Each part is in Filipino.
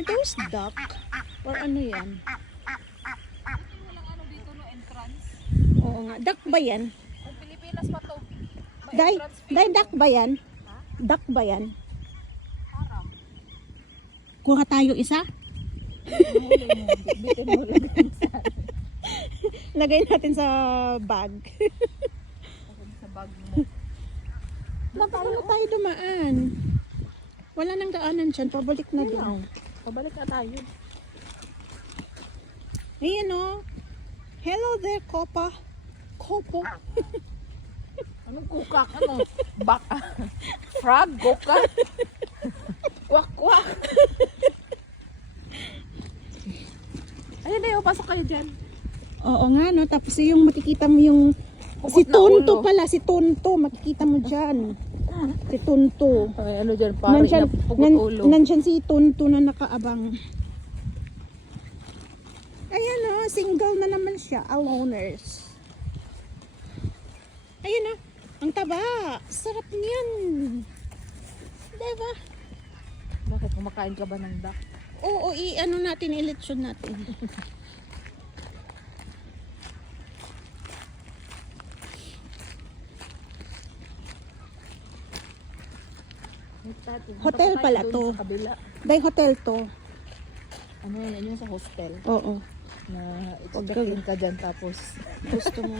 Are those duck? Or ano yan? Walang ano dito no entrance. Oo nga. Duck ba yan? Ang Pilipinas pa to. May Day, entrance fee. day duck ba yan? Ha? Duck ba yan? Haram. Kuha tayo isa? Bitin mo lang sa Lagay natin sa bag. sa bag mo. Paano tayo dumaan? Wala nang daanan dyan. Pabalik na doon. Pabalik na tayo. Ayan o. Hello there, Kopa. Kopo. Anong kukak? Ano? Baka? Frog? Goka? Kwak kwak. Ayun na yun, pasok kayo dyan. Oo nga, no? Tapos yung makikita mo yung... Si Pukot na Tonto ulo. pala, si Tonto. Makikita mo dyan. Si Tonto. Ay, ano dyan, parang inapukot ulo. Nandyan si Tonto na nakaabang. Ayan o, single na naman siya. Aloners. Ayan o, ang taba. Sarap niyan. Diba? Bakit kumakain ka ba ng duck? Oo, i-ano natin, i-lechon natin. Hotel pala to. Sa kabila. Dahil hotel to. Ano yan, yung sa hostel. Oo. Na i-check-in ka dyan tapos Gusto mo.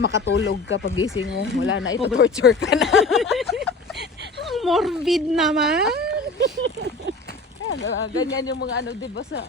makatulog ka pagising mo. Wala na, ito torture ka na. Morbid naman. Ganyan yung mga ano, diba sa